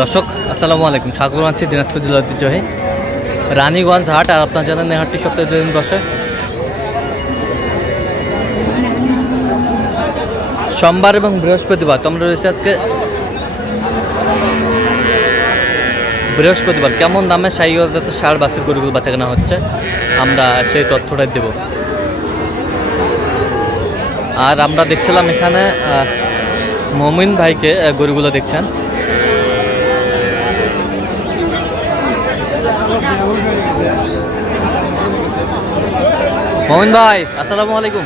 দর্শক, আসসালামু আলাইকুম। স্বাগত আছি দিনাজপুর জেলা ঐতিহ্যবাহী রানীগঞ্জ হাট আর আপনার জানেন এই হাটটি সপ্তাহে দুদিন বসে। সোমবার এবং বৃহস্পতিবার, তোমরা রয়েছে আজকে বৃহস্পতিবার। কেমন দামে সাইগতে সার বাসের গরুগুলো বাঁচা কেনা হচ্ছে? আমরা সেই তথ্যটাই দেব। আর আমরা দেখছিলাম এখানে মমিন ভাইকে গরুগুলো দেখছেন। মমিন ভাই আসসালামু আলাইকুম।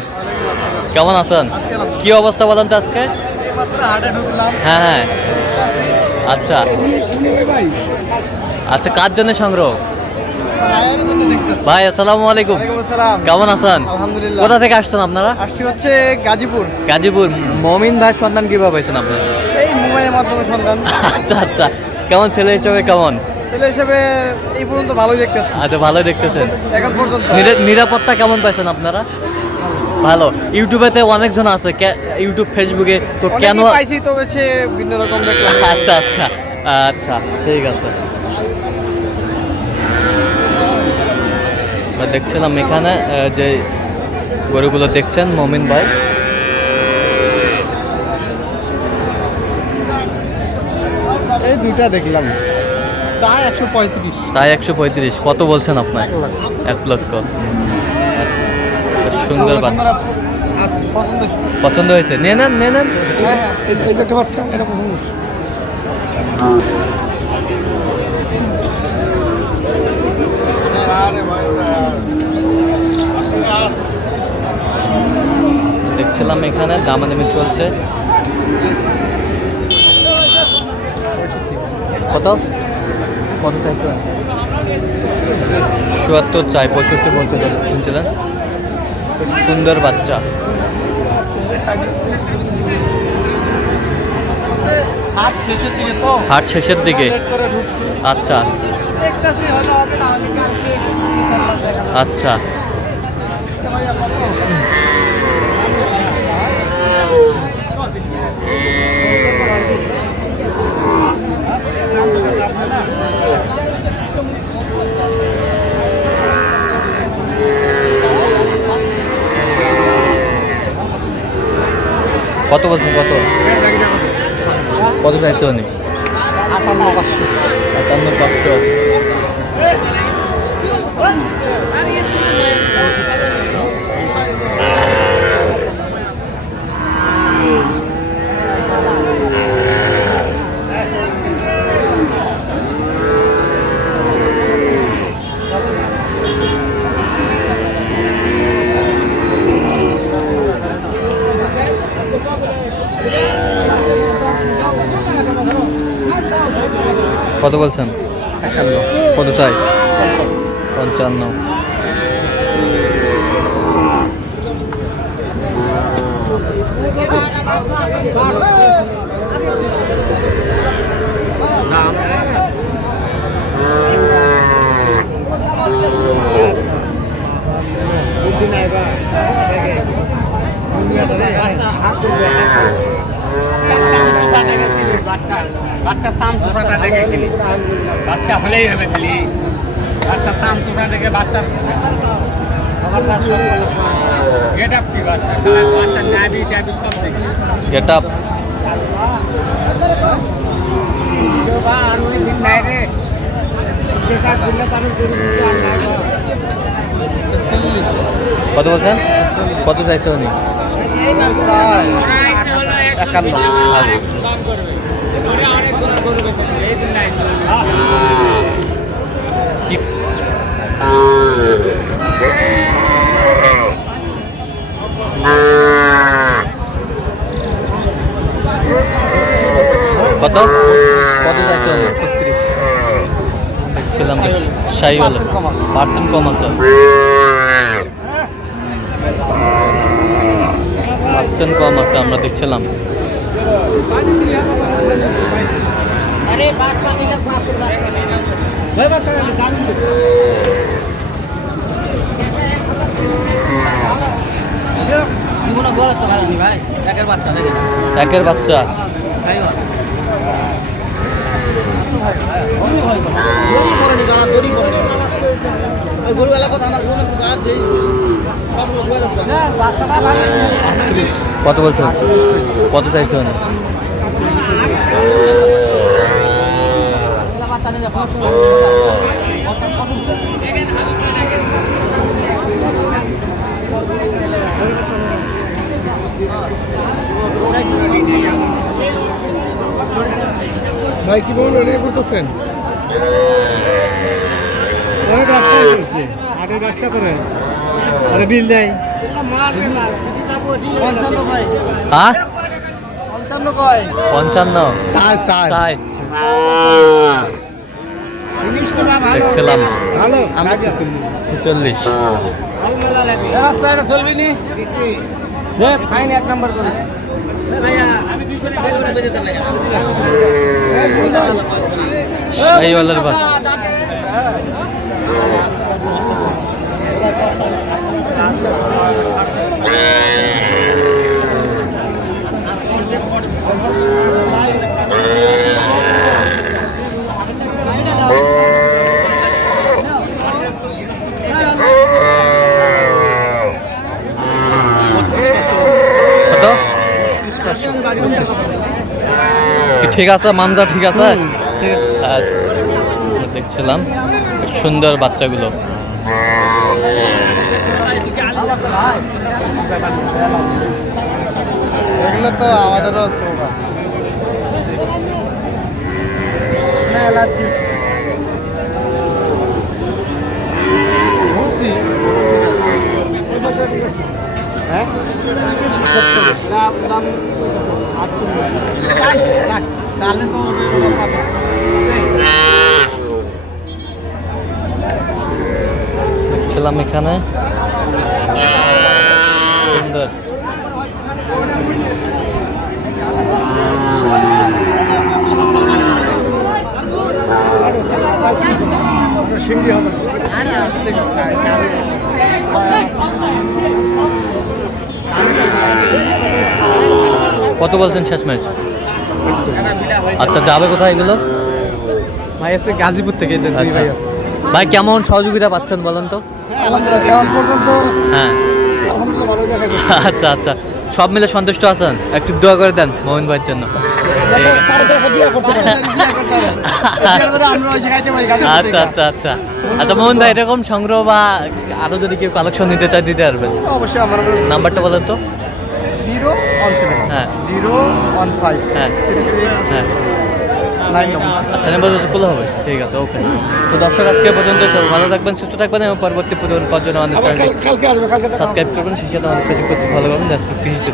কেমন আছেন? কি অবস্থা বলেন তো আজকে? হ্যাঁ হ্যাঁ। আচ্ছা। আচ্ছা কার জন্য সংগ্রহ? ভাই আসসালামু আলাইকুম। কেমন আছেন? কোথা থেকে আসছেন আপনারা? আসছি হচ্ছে গাজীপুর। গাজীপুর। মমিন ভাই সন্ধান কীভাবে হয়েছেন আপনারা? এই মোবাইলের মাধ্যমে সন্ধান। আচ্ছা আচ্ছা। কেমন ছেলে হিসেবে কেমন? ছেলে হিসেবে এই পর্যন্ত ভালোই দেখতেছি। আচ্ছা ভালোই দেখতেছেন। এখন পর্যন্ত। নিরাপত্তা কেমন পাইছেন আপনারা? ভালো। ইউটিউবেতে অনেকজন আছে ইউটিউব ফেসবুকে। তো কেন পাইছি তবে সে ভিন্ন রকম দেখলাম। আচ্ছা আচ্ছা। আচ্ছা ঠিক আছে। দেখছিলাম এখানে যে গরুগুলো দেখছেন মমিন ভাই। এই দুইটা দেখলাম। চা একশো পঁয়ত্রিশ। একশো পঁয়ত্রিশ। কত বলছেন আপনার? এক লক্ষ। আচ্ছা। সুন্দর বাচ্চা। পছন্দ পছন্দ হয়েছে? নিয়ে নেন নিয়ে নেন। হ্যাঁ হ্যাঁ একটা বাচ্চা এটা পছন্দ দেখছিলাম এখানে দামাদামি চলছে। কত? কত চুয়াত্তর চাই পঁয়ষট্টি বলতে শুনছিলেন? সুন্দর বাচ্চা। হাট শেষের দিকে আচ্ছা। আচ্ছা। ভাইয়া কত? বছর বলছেন কত কত চাইছে উনি আটান্ন পাঁচশো আটান্ন পাঁচশো কত বলছেন? কত চাই? পঞ্চান্ন। বাচ্চা বাচ্চা সাম সুসাটা দেখে খেলি। বাচ্চা হলেই হবে খালি। বাচ্চা সাম সুসা দেখে বাচ্চা গেট আপ কি বাচ্চা। বাচ্চা নাবি টাবি সব দেখি। গেট আপ আর ওই দিন নাই রে কত বলছেন কত চাইছে উনি একান্ন। কত? কত চাইছে ছত্রিশ। দেখছিলাম শাহি হলো পার্সেন্ট কম আছে। পার্সেন্ট কম আছে, আমরা দেখছিলাম। আরে বাচ্চা নিলে সাতুর ভাই বাচ্চা নিলে দাম কোনো গলত তো ভালো নি ভাই একের বাচ্চা পড়েনি গালা কথা আমার গরু গালা দেই কত বলছো? কত চাইছো ভাই, কি বলব এটা করতেছেন? অনেক ব্যবসা করছে। আগে ব্যবসা করে। আরে বিল ভাই হ্যাঁ? পঞ্চান্ন। চার চার। ভালো দেখছিলাম। ছেচল্লিশ রাস্তায় চলবি নি ফাইন এক নম্বর করে। বাস কত কি ঠিক আছে মানজা ঠিক আছে? দেখছিলাম সুন্দর বাচ্চাগুলো। এগুলো তো আমাদেরও মেলা হ্যাঁ? দাম দাম তাহলে তো দেখছিলাম এখানে সুন্দর সিন্ডি হবে কত বলছেন শেষ ম্যাচ? আচ্ছা যাবে কোথায় এগুলো? ভাই আছে গাজীপুর থেকে দুই আচ্ছা। ভাই আছে। ভাই কেমন সহযোগিতা পাচ্ছেন বলেন তো? আলহামদুলিল্লাহ এখন পর্যন্ত? হ্যাঁ। আলহামদুলিল্লাহ ভালো দেখা যাচ্ছে। আচ্ছা আচ্ছা। সব মিলে সন্তুষ্ট আছেন? একটু দোয়া করে দেন মোহন ভাইয়ের জন্য। আচ্ছা আচ্ছা আচ্ছা। আচ্ছা মোহন ভাই এরকম সংগ্রহ বা আরও যদি কেউ কালেকশন নিতে চায় দিতে পারবেন। অবশ্যই আমার নাম্বারটা বলেন তো। জিরো ওয়ান সেভেন হ্যাঁ। জিরো ওয়ান ফাইভ হ্যাঁ। থ্রি সিক্স হ্যাঁ। আচ্ছা নাম্বার খোলা হবে। ঠিক আছে ওকে তো দর্শক আজকে পর্যন্ত সব ভালো থাকবেন সুস্থ থাকবেন এবং পরবর্তী প্রতিদিন পাওয়ার জন্য আমাদের চ্যানেলটি কালকে আসবে কালকে সাবস্ক্রাইব করবেন সেই সাথে আমাদের ফেসবুক করতে ভালো পাবেন কৃষি